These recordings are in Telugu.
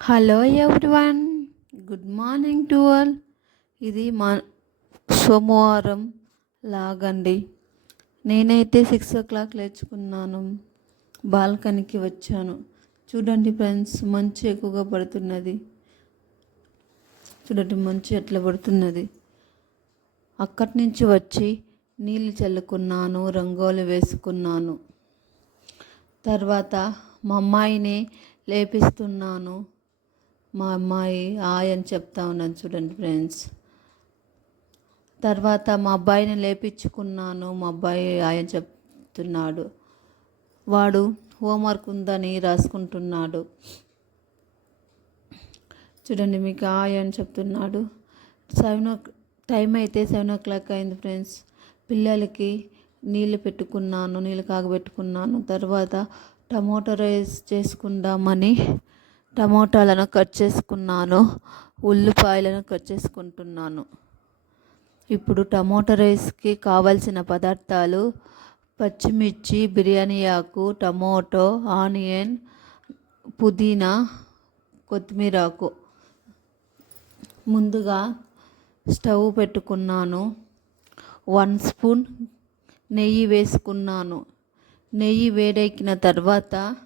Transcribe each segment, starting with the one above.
Hello everyone good morning to all ఇది మా సోమవారం లాగండి. నేనైతే సిక్స్ ఓ క్లాక్ లేచుకున్నాను. బాల్కనీకి వచ్చాను. చూడండి ఫ్రెండ్స్ మంచు ఎక్కువగా పడుతున్నది. చూడండి మంచు ఎట్లా పడుతున్నది. అక్కడి నుంచి వచ్చి నీళ్ళు చల్లుకున్నాను రంగోలు వేసుకున్నాను. తర్వాత మా అమ్మాయిని లేపిస్తున్నాను. మా అమ్మాయి ఆయ్ అని చెప్తా ఉన్నాను చూడండి ఫ్రెండ్స్. తర్వాత మా అబ్బాయిని లేపించుకున్నాను మా అబ్బాయి ఆయన చెప్తున్నాడు. వాడు హోంవర్క్ ఉందని రాసుకుంటున్నాడు. చూడండి మీకు ఆయన అని చెప్తున్నాడు. సెవెన్ ఓ టైం అయితే సెవెన్ ఓ క్లాక్ అయింది ఫ్రెండ్స్. పిల్లలకి నీళ్ళు పెట్టుకున్నాను నీళ్ళు కాగబెట్టుకున్నాను. తర్వాత టమోటా రైస్ చేసుకుందామని టమోటాలను కట్ చేసుకున్నాను ఉల్లిపాయలను కట్ చేసుకుంటున్నాను. ఇప్పుడు టమోటా రైస్కి కావలసిన పదార్థాలు పచ్చిమిర్చి బిర్యానీ ఆకు టమోటో ఆనియన్ పుదీనా కొత్తిమీర ఆకు. ముందుగా స్టవ్ పెట్టుకున్నాను. వన్ స్పూన్ నెయ్యి వేసుకున్నాను. నెయ్యి వేడెక్కిన తర్వాత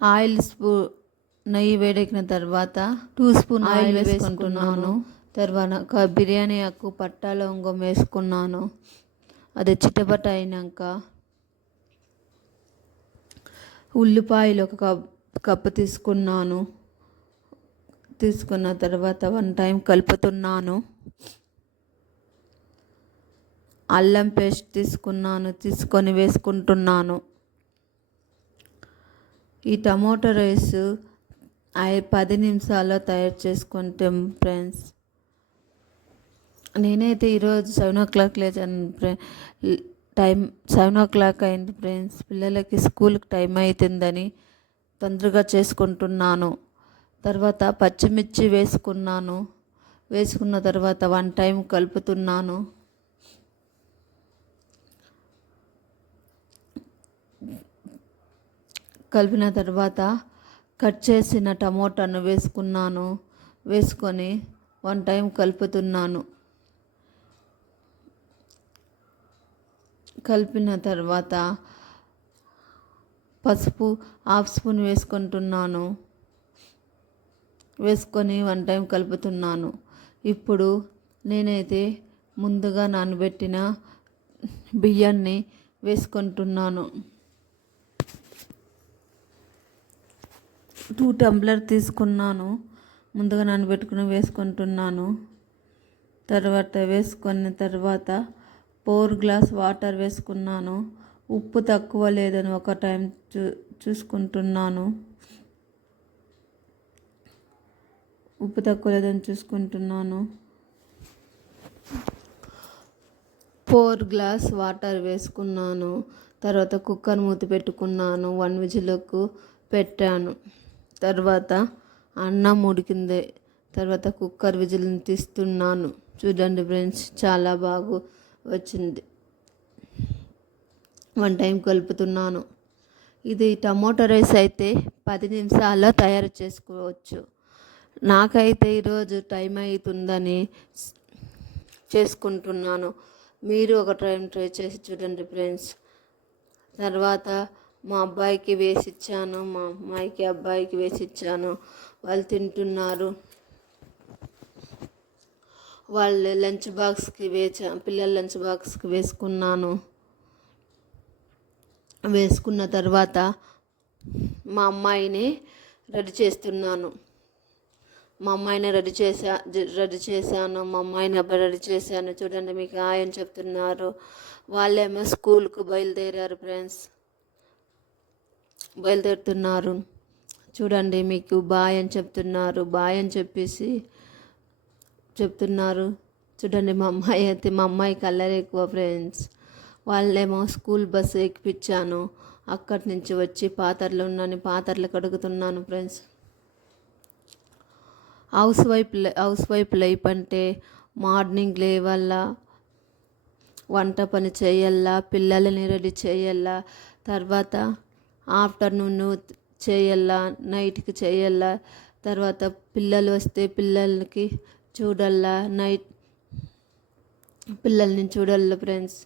ఆయిల్ స్పూ నెయ్యి వేడెక్కిన తర్వాత టూ స్పూన్ ఆయిల్ వేసుకుంటున్నాను. తర్వాత బిర్యానీ ఆకు పట్టా లవంగం వేసుకున్నాను. అది చిటపట అయినాక ఉల్లిపాయలు ఒక కప్ కప్పు తీసుకున్నాను. తీసుకున్న తర్వాత వన్ టైం కలుపుతున్నాను. అల్లం పేస్ట్ తీసుకున్నాను తీసుకొని వేసుకుంటున్నాను. ఈ టమోటో రైస్ ఐ పది నిమిషాల్లో తయారు చేసుకుంటాం ఫ్రెండ్స్. నేనైతే ఈరోజు సెవెన్ ఓ క్లాక్ లేచాను టైం సెవెన్ ఓ క్లాక్ అయింది ఫ్రెండ్స్. పిల్లలకి స్కూల్కి టైం అవుతుందని తొందరగా చేసుకుంటున్నాను. తర్వాత పచ్చిమిర్చి వేసుకున్నాను. వేసుకున్న తర్వాత వన్ టైం కలుపుతున్నాను. కలిపిన తర్వాత కట్ చేసిన టమోటాను వేసుకున్నాను. వేసుకొని వన్ టైం కలుపుతున్నాను. కలిపిన తర్వాత పసుపు హాఫ్ స్పూన్ వేసుకుంటున్నాను. వేసుకొని వన్ టైం కలుపుతున్నాను. ఇప్పుడు నేనైతే ముందుగా నానబెట్టిన బియ్యాన్ని వేసుకుంటున్నాను. టూ టంబ్లర్ తీసుకున్నాను. ముందుగా నానబెట్టుకుని వేసుకుంటున్నాను. తర్వాత వేసుకున్న తర్వాత ఫోర్ గ్లాస్ వాటర్ వేసుకున్నాను. ఉప్పు తక్కువ లేదని ఒక టైం చూ చూసుకుంటున్నాను. ఉప్పు తక్కువ లేదని చూసుకుంటున్నాను. ఫోర్ గ్లాస్ వాటర్ వేసుకున్నాను. తర్వాత కుక్కర్ మూత పెట్టుకున్నాను. వన్ విజిల్కు పెట్టాను. తర్వాత అన్నం ఉడికింది తర్వాత కుక్కర్ విజిల్ని తీస్తున్నాను. చూడండి ఫ్రెండ్స్ చాలా బాగా వచ్చింది. వన్ టైం కలుపుతున్నాను. ఇది టమోటా రైస్ అయితే పది నిమిషాల్లో తయారు చేసుకోవచ్చు. నాకైతే ఈరోజు టైం అవుతుందని చేసుకుంటున్నాను. మీరు ఒక టైం ట్రై చేసి చూడండి ఫ్రెండ్స్. తర్వాత మా అబ్బాయికి వేసి ఇచ్చాను మా అమ్మాయికి అబ్బాయికి వేసి ఇచ్చాను వాళ్ళు తింటున్నారు. వాళ్ళు లంచ్ బాక్స్కి వేచా పిల్లల లంచ్ బాక్స్కి వేసుకున్నాను. వేసుకున్న తర్వాత మా అమ్మాయిని రెడీ చేస్తున్నాను. మా అమ్మాయిని రెడీ చేసా రెడీ చేశాను. మా అమ్మాయిని అబ్బాయి రెడీ చేశాను. చూడండి మీకు ఆయన చెప్తున్నారు. వాళ్ళేమో స్కూల్కు బయలుదేరారు ఫ్రెండ్స్. బయలుదేరుతున్నారు. చూడండి మీకు బాయ్ అని చెప్తున్నారు. బాయ్ అని చెప్పేసి చెప్తున్నారు. చూడండి మా అమ్మాయి అయితే మా అమ్మాయి కలర్ ఎక్కువ ఫ్రెండ్స్. వాళ్ళేమో స్కూల్ బస్సు ఎక్కిపించాను. అక్కడి నుంచి వచ్చి పాత్రలు ఉన్నాను పాత్రలు కడుగుతున్నాను friends. House wife house wife life అంటే మార్నింగ్ లేవల్ల వంట పని చేయాలా పిల్లలని రెడీ చేయాలా తర్వాత ఆఫ్టర్నూన్ చేయాలా నైట్కి చేయాలా తర్వాత పిల్లలు వస్తే పిల్లలకి చూడాలా నైట్ పిల్లల్ని చూడాలి ఫ్రెండ్స్.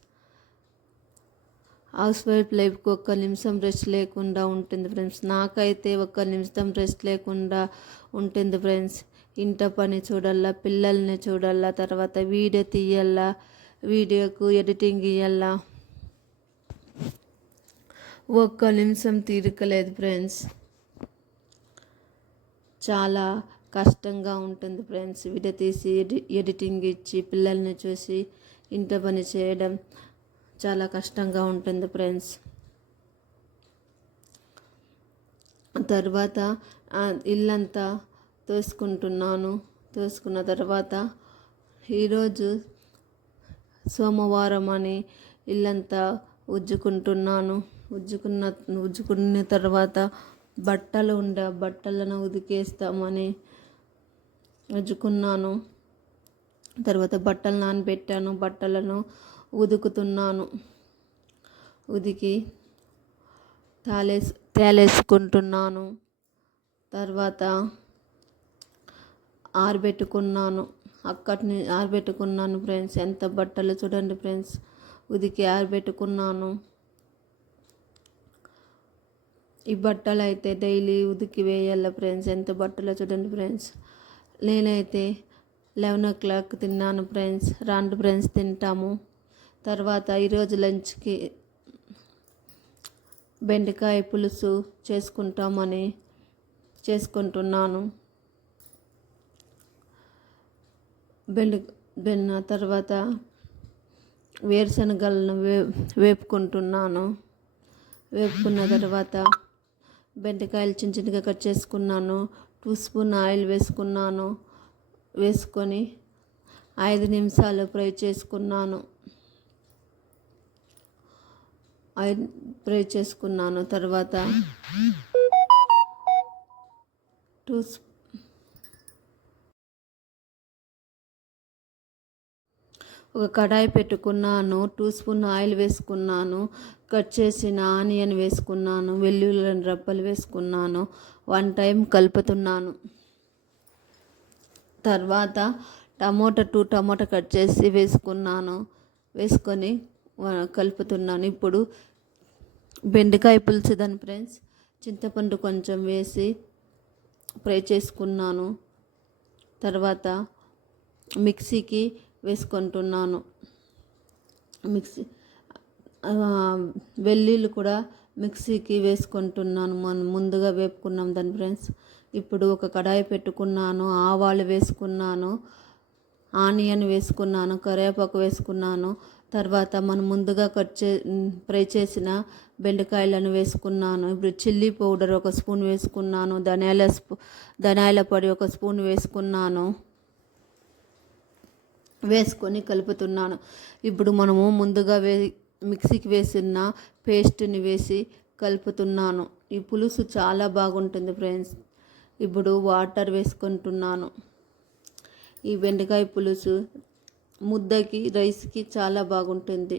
హౌస్ వైఫ్ లైఫ్కి ఒక్క నిమిషం రెస్ట్ లేకుండా ఉంటుంది ఫ్రెండ్స్. నాకైతే ఒక్క నిమిషం రెస్ట్ లేకుండా ఉంటుంది ఫ్రెండ్స్. ఇంట పని చూడాలా పిల్లల్ని చూడాలా తర్వాత వీడియో తీయాలా వీడియోకు ఎడిటింగ్ ఇవ్వాలా ఒక్క నిమిషం తీరికలేదు ఫ్రెండ్స్. చాలా కష్టంగా ఉంటుంది ఫ్రెండ్స్. వీడియో తీసి ఎడి ఎడిటింగ్ ఇచ్చి పిల్లల్ని చూసి ఇంట పని చేయడం చాలా కష్టంగా ఉంటుంది ఫ్రెండ్స్. తర్వాత ఇల్లంతా తోసుకుంటున్నాను. తోసుకున్న తర్వాత ఈరోజు సోమవారం అని ఇల్లంతా ఉజ్జుకుంటున్నాను. ఉజ్జుకున్న ఉజ్జుకున్న తర్వాత బట్టలు ఉండే బట్టలను ఉతికేస్తామని ఉజ్జుకున్నాను. తర్వాత బట్టలు నానబెట్టాను బట్టలను ఉదుకుతున్నాను. ఉదికి తాలేస్ తేలేసుకుంటున్నాను. తర్వాత ఆరబెట్టుకున్నాను. అక్కడిని ఆరబెట్టుకున్నాను ఫ్రెండ్స్. ఎంత బట్టలు చూడండి ఫ్రెండ్స్. ఉదికి ఆరబెట్టుకున్నాను. ఈ బట్టలు అయితే డైలీ ఉతికి వేయాలి ఫ్రెండ్స్. ఎంత బట్టలు చూడండి ఫ్రెండ్స్. నేనైతే లెవెన్ ఓ క్లాక్ తిన్నాను ఫ్రెండ్స్. రెండు ఫ్రెండ్స్ తింటాము. తర్వాత ఈరోజు లంచ్కి బెండకాయ పులుసు చేసుకుంటామని చేసుకుంటున్నాను. బెండ బెన్న తర్వాత వేరుశనగలను వే వేపుకుంటున్నాను. వేపుకున్న తర్వాత బెండకాయలు చిన్న చిన్నగా కట్ చేసుకున్నాను. టూ స్పూన్ ఆయిల్ వేసుకున్నాను. వేసుకొని ఐదు నిమిషాలు ఫ్రై చేసుకున్నాను. ఆయిల్ ఫ్రై చేసుకున్నాను. తర్వాత టూ ఒక కడాయి పెట్టుకున్నాను టూ స్పూన్ ఆయిల్ వేసుకున్నాను కట్ చేసిన ఆనియన్ వేసుకున్నాను వెల్లుల్లి రబ్బలు వేసుకున్నాను వన్ టైం కలుపుతున్నాను. తర్వాత టమోటా టూ టమోటా కట్ చేసి వేసుకున్నాను వేసుకొని కలుపుతున్నాను. ఇప్పుడు బెండకాయ పులుసు దాని ఫ్రెండ్స్ చింతపండు కొంచెం వేసి ఫ్రై చేసుకున్నాను. తర్వాత మిక్సీకి వేసుకుంటున్నాను. మిక్సీ వెల్లుల్లి కూడా మిక్సీకి వేసుకుంటున్నాను. మనం ముందుగా వేపుకున్నాం దాని ఫ్రెండ్స్. ఇప్పుడు ఒక కడాయి పెట్టుకున్నాను ఆవాలు వేసుకున్నాను ఆనియన్ వేసుకున్నాను కరివేపాకు వేసుకున్నాను. తర్వాత మనం ముందుగా కట్ చే ఫ్రై చేసిన బెండకాయలను వేసుకున్నాను. ఇప్పుడు చిల్లీ పౌడర్ ఒక స్పూన్ వేసుకున్నాను ధనియాల స్పూ ధనియాల పొడి ఒక స్పూన్ వేసుకున్నాను. వేసుకొని కలుపుతున్నాను. ఇప్పుడు మనము ముందుగా వే మిక్సీకి వేసిన పేస్ట్ని వేసి కలుపుతున్నాను. ఈ పులుసు చాలా బాగుంటుంది ఫ్రెండ్స్. ఇప్పుడు వాటర్ వేసుకుంటున్నాను. ఈ బెండకాయ పులుసు ముద్దకి రైస్కి చాలా బాగుంటుంది.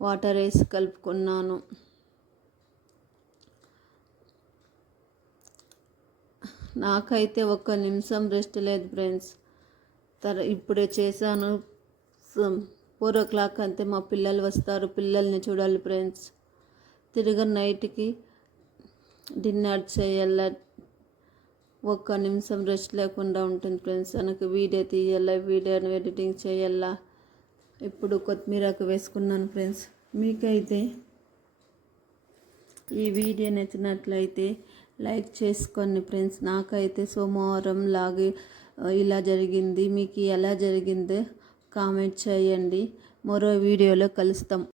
వాటర్ వేసి కలుపుకున్నాను. నాకైతే ఒక్క నిమిషం రెస్ట్ లేదు ఫ్రెండ్స్. తర ఇప్పుడే చేశాను. ఫోర్ ఓ క్లాక్ అంతే మా పిల్లలు వస్తారు. పిల్లల్ని చూడాలి ఫ్రెండ్స్. తిరిగి నైట్కి డిన్నర్ చేయాల ఒక్క నిమిషం రెస్ట్ లేకుండా ఉంటుంది ఫ్రెండ్స్. మనకు వీడియో తీయాలా వీడియోని ఎడిటింగ్ చేయాలా. ఇప్పుడు కొత్తిమీరకు వేసుకున్నాను ఫ్రెండ్స్. మీకైతే ఈ వీడియో నచ్చినట్లయితే లైక్ చేసుకోండి ఫ్రెండ్స్. నాకైతే సోమవారం లాగే ఇలా జరిగింది మీకు ఎలా జరిగిందో? కామెంట్ చేయండి. మరో వీడియోలో కలుస్తాం.